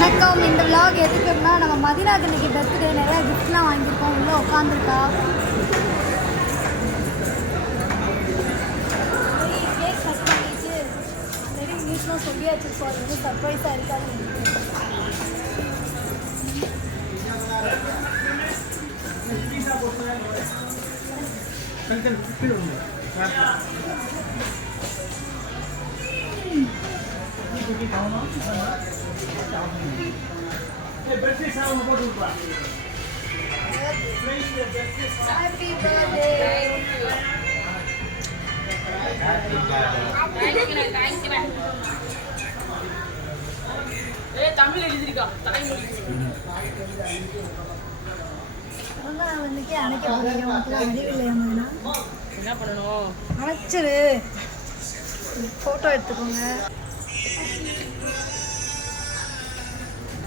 வணக்கம். இந்த விலாக் எதுக்குன்னா நம்ம மதினாக்கு இன்னைக்கு பர்த்டே நிறையா கிஃப்ட்லாம் வாங்கியிருக்கோம். உள்ளே உட்காந்துருக்கா கேக் கட் பண்ணிட்டு சரி வீட்டில் சொல்லியாச்சு ஸோ அது வந்து சர்ப்ரைஸாக இருக்காது ஹாப்பி தமிழ் எழுதிருக்கா தாய்மொழி அணைக்க என்ன பண்ணணும் அணைச்சிரு. ஃபோட்டோ எடுத்துக்கோங்க.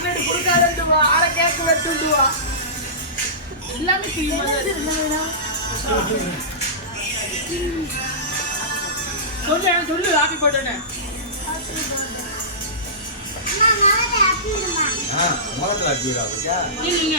சாக்லேட் கொடுக்காதண்டுவா அரை கேக்கு வெட்டுண்டுவா எல்லாமே கிளீன் சொல்லு சொல்லு ஹாப்பி பர்த்டே ஆ முகத்தில் அடிக்கிறா ஓகே? நீங்க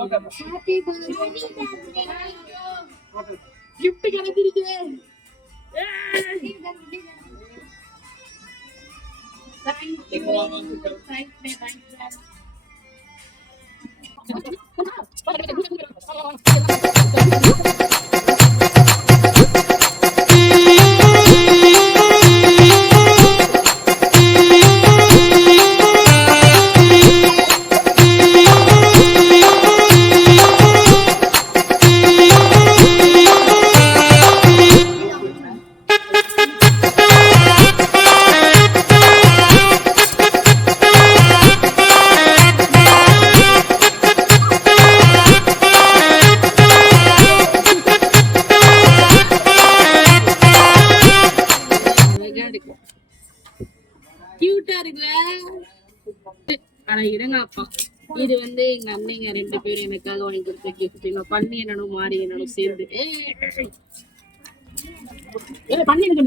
ஹாப்பி பர்த்டே ஆனா இருங்க அப்பா. இது வந்து எங்க அண்ணிங்க ரெண்டு பேரும் எனக்காக வாங்கி கொடுத்த கிஃப்ட் எங்க பண்ணி என்னனும் மாறி என்னனும் சேர்ந்து. பண்ணி எனக்கு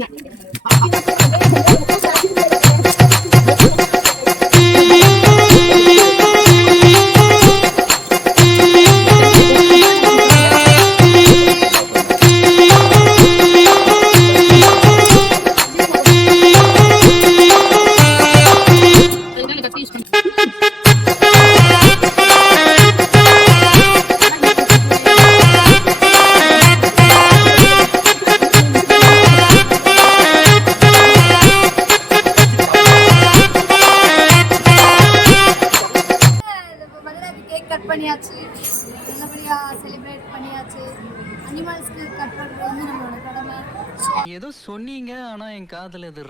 ஏதோ சொன்னீங்க ஆனா என் காதுல இது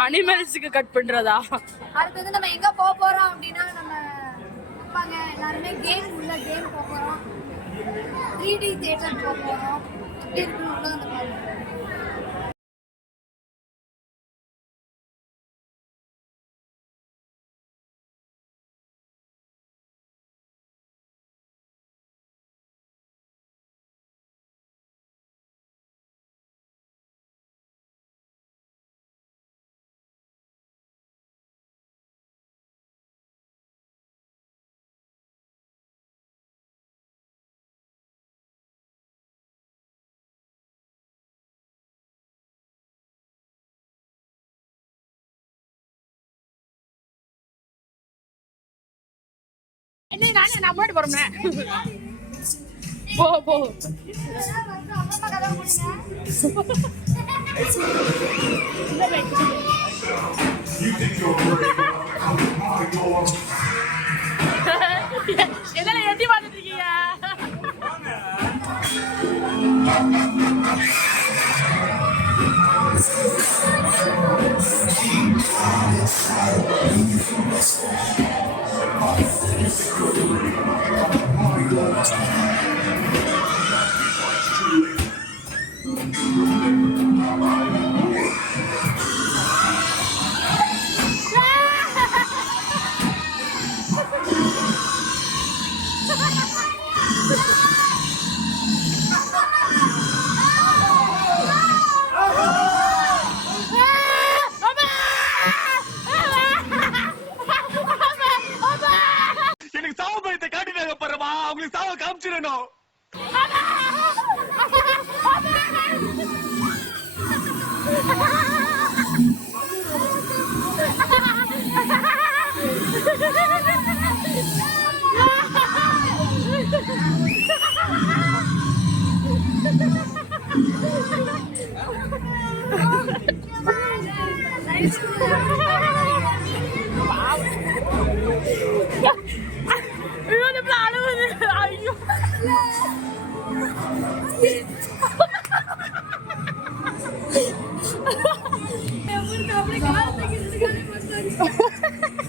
அனிமல்ஸுக்கு கட் பண்றதா? அடுத்தது நம்ம எங்க போக போறோம் அப்படின்னா நம்ம அப்பாங்க எல்லாருமே கேம் உள்ள கேம் போக போறோம். த்ரீ டி தியேட்டர் போக போறோம். எப்படி இருக்குன்னு என்ன நானே நான் முன்னாடி போறோம்னே. போ போ. அம்மா கதை போடுங்க எனக்கு obrigada, tem que desligar o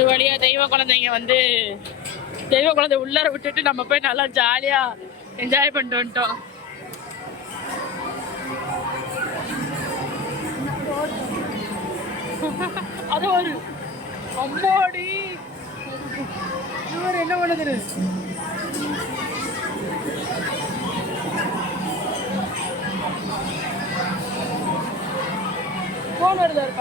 ஒரு வழியா தெய்வ குழந்தைங்க வந்து தெய்வ குழந்தை உள்ளார விட்டுட்டு நம்ம போய் நல்லா ஜாலியா என்ஜாய் பண்ணிட்டு வந்துட்டோம். அது ஒரு அம்மாடி. இவர் என்ன பண்ணுது போன் வருது ஒரு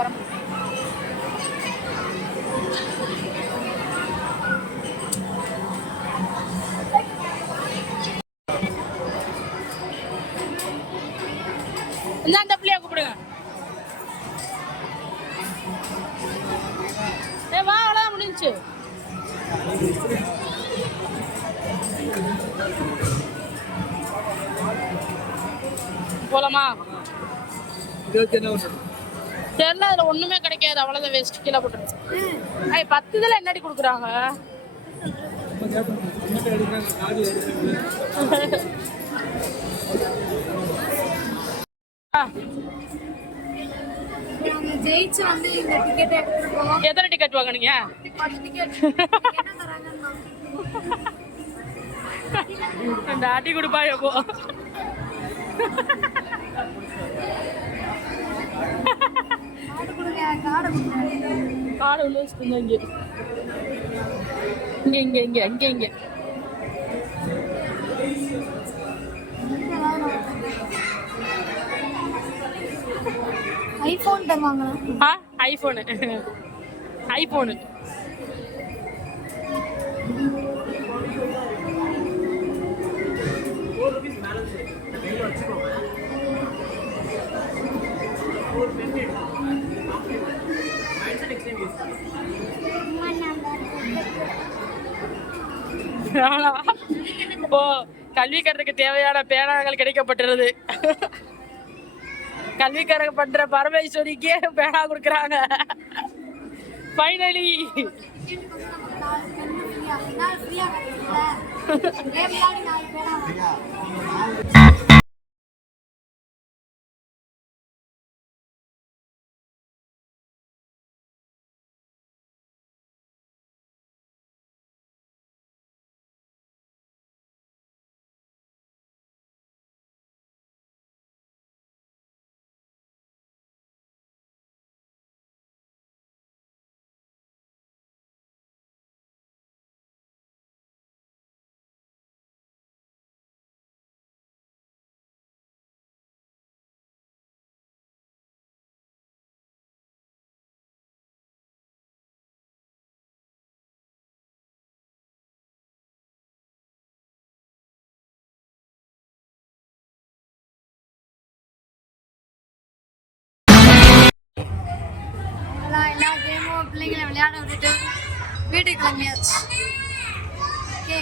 இந்த அந்த பிள்ளைய கூப்பிடுங்க. ஏ வா அவ்வளோதான் முடிஞ்சிச்சு. போலாமா? தெரியல அதுல ஒண்ணுமே கிடைக்காது. அவ்வளவுதான் வேஸ்ட் கீழே போட்டு ஐய் பத்து இதுல என்னடி கொடுக்குறாங்க? ஜெயிச்சு வந்து இந்த டிக்கெட் எடுத்துருக்கோம் எத்தனை டிக்கெட் வாங்குனீங்க? இந்த அடி கொடுப்பா எப்போ காடு உள்ள இங்க இங்க இங்க இங்க இங்க. ஐபோன் ஆ ஐபோனு. ஐபோனு. ஓ கல்வி கற்றுக்கு தேவையான பேனாங்கள் கிடைக்கப்பட்டுள்ளது கல்வி பண்ற பரமேஸ்வரிக்கே பேனா கொடுக்குறாங்க. ஃபைனலி ஃப்ரீயா பிள்ளைங்களை விளையாட விட்டுட்டு வீட்டுக்கு கிளம்பியாச்சு. ஓகே